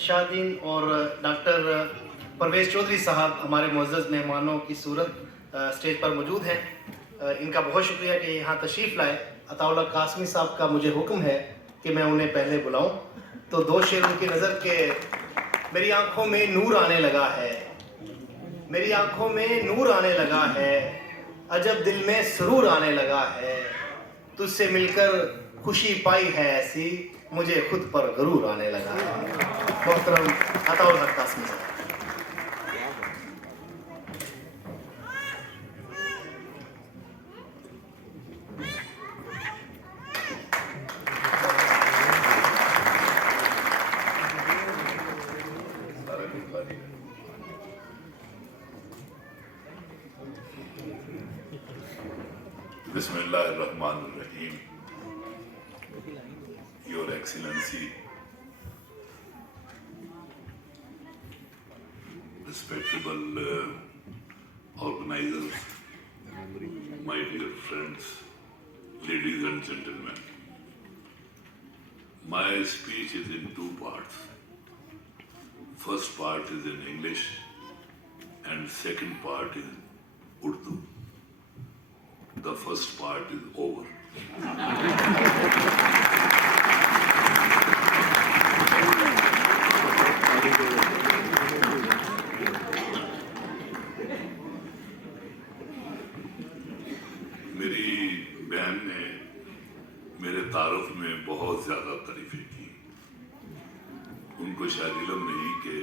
شاہدین اور ڈاکٹر پرویز چودھری صاحب ہمارے معزز مہمانوں کی صورت اسٹیج پر موجود ہیں. ان کا بہت شکریہ کہ یہاں تشریف لائے. عطا اللہ قاسمی صاحب کا مجھے حکم ہے کہ میں انہیں پہلے بلاؤں. تو دو شعر ان کی نظر کے. میری آنکھوں میں نور آنے لگا ہے, میری آنکھوں میں نور آنے لگا ہے, عجب دل میں سرور آنے لگا ہے, تجھ سے مل کر خوشی پائی ہے ایسی, مجھے خود پر غرور آنے لگا ہے. محترم عطا اللہ قاسمی صاحب. بسم اللہ الرحمن الرحیم. Your Excellency, respectable organizers, my dear friends, ladies and gentlemen, my speech is in two parts. First part is in English and second part is Urdu. The first part is over. میری بہن نے میرے تعارف میں بہت زیادہ تعریفیں کی. ان کو شاید علم نہیں کہ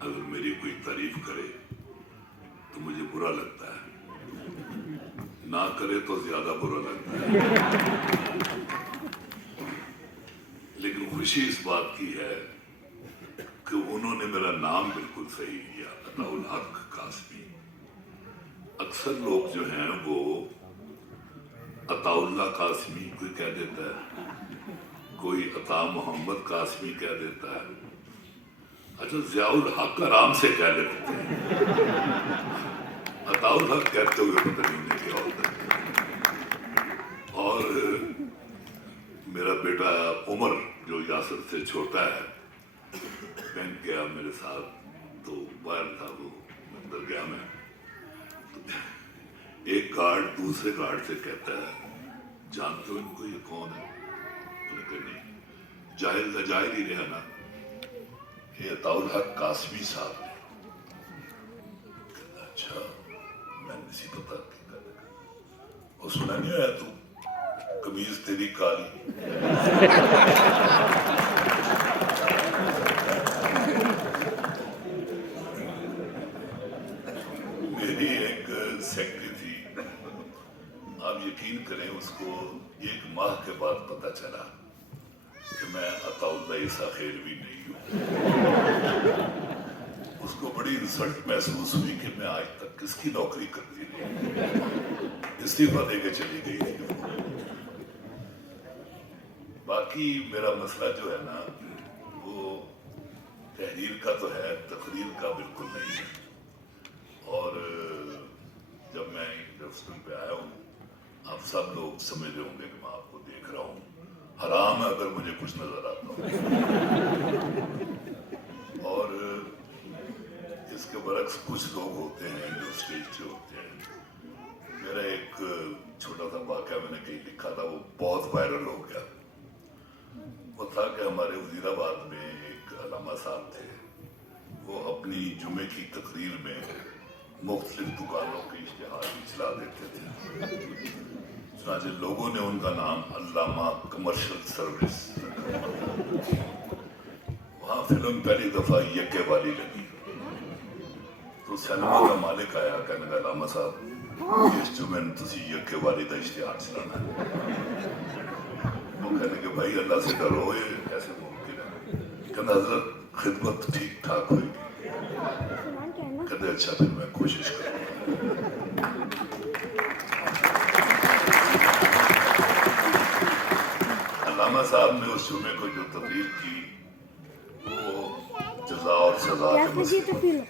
اگر میری کوئی تعریف کرے تو مجھے برا لگتا ہے, نہ کرے تو زیادہ برا لگتا ہے. لیکن خوشی اس بات کی ہے کہ انہوں نے میرا نام بالکل صحیح لیا, عطا الحق قاسمی. اکثر لوگ جو ہیں وہ عطا اللہ قاسمی کوئی کہہ دیتا ہے, کوئی عطا محمد قاسمی کہہ دیتا ہے. اچھا, ضیاء الحق آرام سے کہہ لیتے ہیں, عطا الحق کہتے ہوئے پتہ نہیں کیا ہوتا ہے. اور میرا بیٹا عمر جو یاسر سے چھوٹا ہے, بینک گیا میرے ساتھ تو باہر تھا, وہ اندر گیا میں, ایک گارڈ دوسرے گارڈ سے کہتا ہے, جانتے ہو ان کو یہ کون ہے؟ انہوں نے کہا نہیں. جاہل کا جاہل ہی رہا نا, یہ عطا الحق قاسمی صاحب نے. اچھا, میں نے اسی پتا اور سنا نہیں آیا تو قمیض تیری کالی. میری ایک سیکٹری تھی, آپ یقین کریں اس کو 1 ماہ کے بعد پتا چلا کہ میں عطا اللہ عیسیٰ خیروی نہیں ہوں. اس کو بڑی انسلٹ محسوس ہوئی کہ میں آج تک کس کی نوکری کرتی رہی, استعفیٰ دے کے چلی گئی تھی. باقی میرا مسئلہ جو ہے نا وہ تحریر کا تو ہے, تقریر کا بالکل نہیں ہے. اور جب میں انڈسٹری پہ آیا ہوں, آپ سب لوگ سمجھ رہے ہوں گے کہ میں آپ کو دیکھ رہا ہوں. حرام ہے اگر مجھے کچھ نظر آتا ہوں. اور اس کے برعکس کچھ لوگ ہوتے ہیں جو اسٹیج پہ ہوتے ہیں. میرا ایک چھوٹا سا واقعہ میں نے کہیں لکھا تھا, وہ بہت وائرل ہو گیا. وہ تھا کہ ہمارے وزیر آباد میں ایک علامہ صاحب تھے, وہ اپنی جمعے کی تقریر میں مختلف دکانوں کے اشتہار بھی چلا دیتے تھے. چنانچہ لوگوں نے ان کا نام علامہ کمرشل سروس رکھا. وہاں فلم پہلی دفعہ یکے والی لگی تو سینما کا مالک آیا, کہنے لگا علامہ صاحب اس جمعے نے تسی یکے والی کا اشتہار چلانا ہے. وہ کہنے کہ بھائی اللہ سے ڈرو, یہ کیسے ممکن ہے؟ کہنا حضرت خدمت ٹھیک ٹھاک ہوئی. کہتے اچھا پھر میں کوشش کروں گا. علامہ صاحب نے اس جمعے کو جو تقریر کی وہ جزا اور سزا کے مسئلے,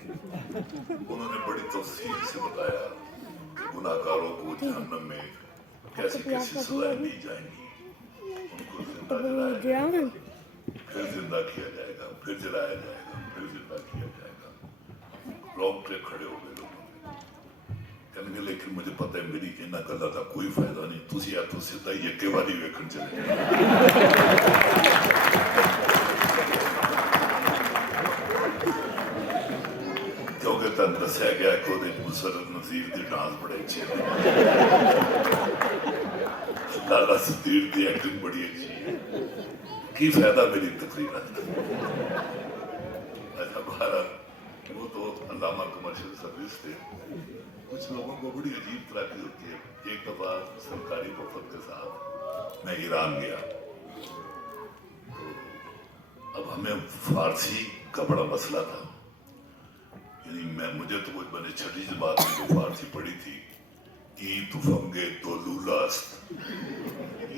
انہوں نے بڑی تفصیل سے بتایا کہ گناہ گاروں کو جہنم میں کیسی کیسی سزائیں دی جائیں گی, ان کو زندہ جلایا جائے گا, پھر زندہ کیا جائے گا, फिर जलाया जाएगा, फिर जिंदा किया जाएगा। रोंगटे खड़े हो गए लोगों के, कहने लगे लेकिन मुझे पता है मेरी इन्ना गल्ला का कोई फायदा नहीं, तुसी या तो सीधा यके वाली वेखण चले क्योंकि तन दस्या गया कि ਉਹਦੇ ਮੁਸਰਤ ਨਜ਼ੀਰ ਦੀ ਡਾਂਸ ਬੜੀ ਅੱਛੀ ਹੈ, ਲਾਲਾ ਸਤੀਰ ਦੀ ਐਕਟਿੰਗ ਬੜੀ ਅੱਛੀ ਹੈ, ਕੀ फायदा मेरी तकरीर। अच्छा भारत वो तो अल्लामा कमर्शियल सर्विस थे। कुछ लोगों को बड़ी अजीब तरह की होती है। एक दफा सरकारी वफद के साथ मैं ईरान गया, तो अब हमें फारसी का बड़ा मसला था। यानी मुझे तो कुछ मैंने छठी जमात में जो फारसी पढ़ी थी, ई तुफंगे तो लूलास्त,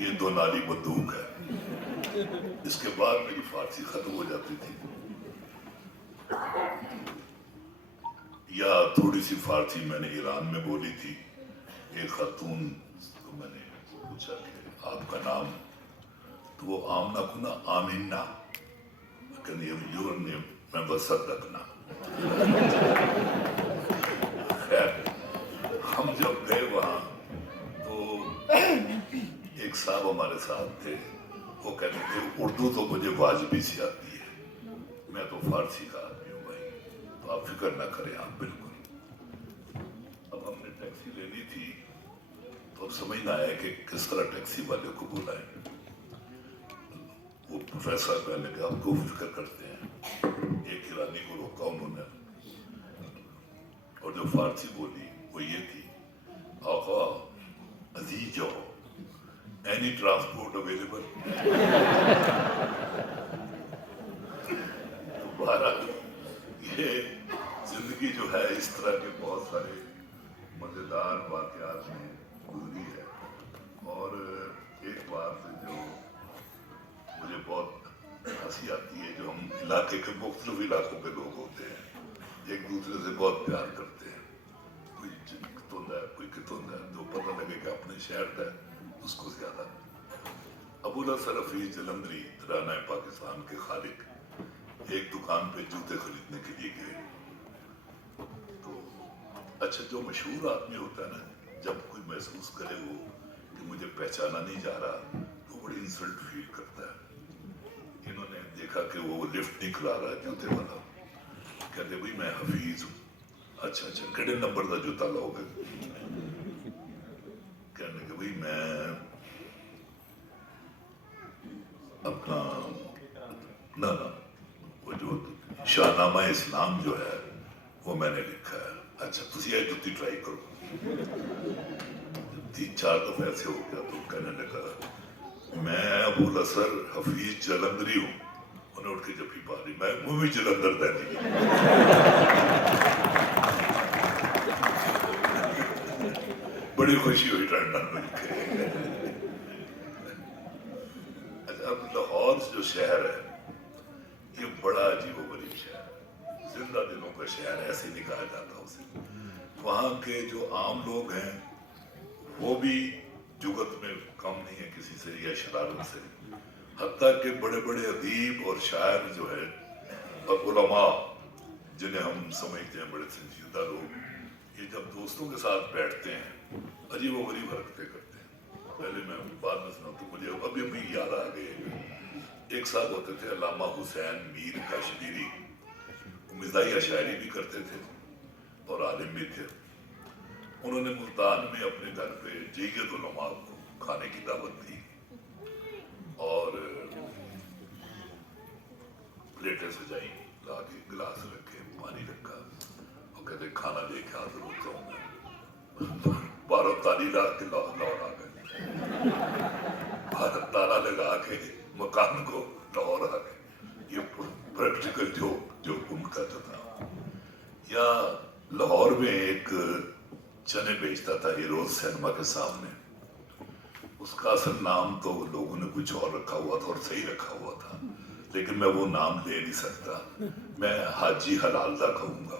ये दो नाली बंदूक है, इसके बाद मेरी फारसी खत्म हो जाती थी। या थोड़ी सी फारसी मैंने ईरान में बोली थी। एक खातून को मैंने पूछा कि आपका नाम, तो वो आमना को ना आमिना, योर नेम, मैं वसत रखना। खैर हम जब गए वहाँ तो एक साहब हमारे साथ थे, वो कहते थे उर्दू तो मुझे वाजिबी सी आती है, मैं तो फारसी का आदमी हूँ भाई, तो आप फिक्र ना करें आप बिल्कुल। अब हमने टैक्सी लेनी थी, तो अब समझ ना आया कि किस तरह टैक्सी वाले को बुलाएं। वो प्रोफेसर कहने लगे आपको फिक्र करते हैं। एक ईरानी को रोका उन्होंने, और जो फारसी बोली वो ये थी, आका अजीजो एनी ट्रांसपोर्ट अवेलेबल। तो भारत ये जिंदगी जो है इस तरह के बहुत सारे मजेदार वाकयात में गुजरी है। और एक बात जो मुझे बहुत हंसी आती है, जो हम इलाके के मुख्तलिफ इलाकों के लोग होते हैं, एक दूसरे से बहुत प्यार करते हैं, कोई कितुंदा है कोई कितुंदा है, जो पता लगे कि अपने शहर का है उसको ज्यादा। अबुल हसन हफीज जलंधरी तराना पाकिस्तान के खालिक एक दुकान पे जूते खरीदने के लिए गए। तो अच्छा जो मशहूर आदमी होता है ना, जब कोई महसूस करे वो कि मुझे पहचाना नहीं जा रहा, तो बड़ी इंसल्ट फील करता है। इन्होंने देखा कि वो लिफ्ट नहीं खुला रहा है जूते वाला, कहते भाई मैं हफीज हूँ। अच्छा अच्छा केड़े नंबर का जूता लाओगे? कहने के भाई मैं अपना ना वो जो शाहनामा इस्लाम जो है वो मैंने लिखा है। अच्छा तुसी ये जुत्ती ट्राई करो। 3-4 दफे ऐसे हो गया तो कहने लगा मैं अबुल हसन हफीज जलंधरी हूँ। उन्हें उठ के जफी पा ली, मैं वो भी जलंधर दैनी। बड़ी खुशी हुई लंदन मिल के। अब लाहौर जो शहर है ये बड़ा अजीब गरीब शहर है, जिंदा दिलों का शहर ऐसे नहीं कहा जाता उसे। वहाँ के जो आम लोग हैं वो भी जुगत में कम नहीं है किसी से या शरारत से। हत्ता के बड़े बड़े अदीब और शायर जो है और उलमा जिन्हें हम समझते हैं बड़े संजीदा लोग, ये जब दोस्तों के साथ बैठते हैं अजीब व गरीब हरकतें करते हैं। पहले मैं बाद में सुना तो मुझे अभी अभी याद आ गए, एक साहब होते थे अल्लामा हुसैन मीर कश्मीरी, मिजाहिया शायरी भी करते थे और आलिम भी थे। उन्होंने मुल्तान में अपने घर पे जय्यद उलमा को खाने की दावत दी और प्लेटें सजाई, लाके गिलास रखे, पानी रखा और कहते खाना लेके हाजिर होता हूँ मैं। 12 ताली ला के लाहौर आ गए, 12 ताला लगा के मकान को लाहौर आ गए। ये प्रैक्टिकल जो उनका जो था। या लाहौर में एक चने बेचता था रोज सिनेमा के सामने, उसका असल नाम तो लोगों ने कुछ और रखा हुआ था और सही रखा हुआ था, लेकिन मैं वो नाम ले नहीं सकता, मैं हाजी हलालदा कहूंगा।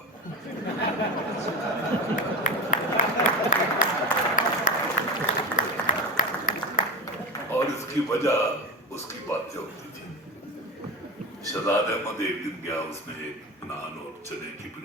और इसकी वजह उसकी बातें होती थी। शहजाद अहमद एक दिन गया, उसने एक नान और चने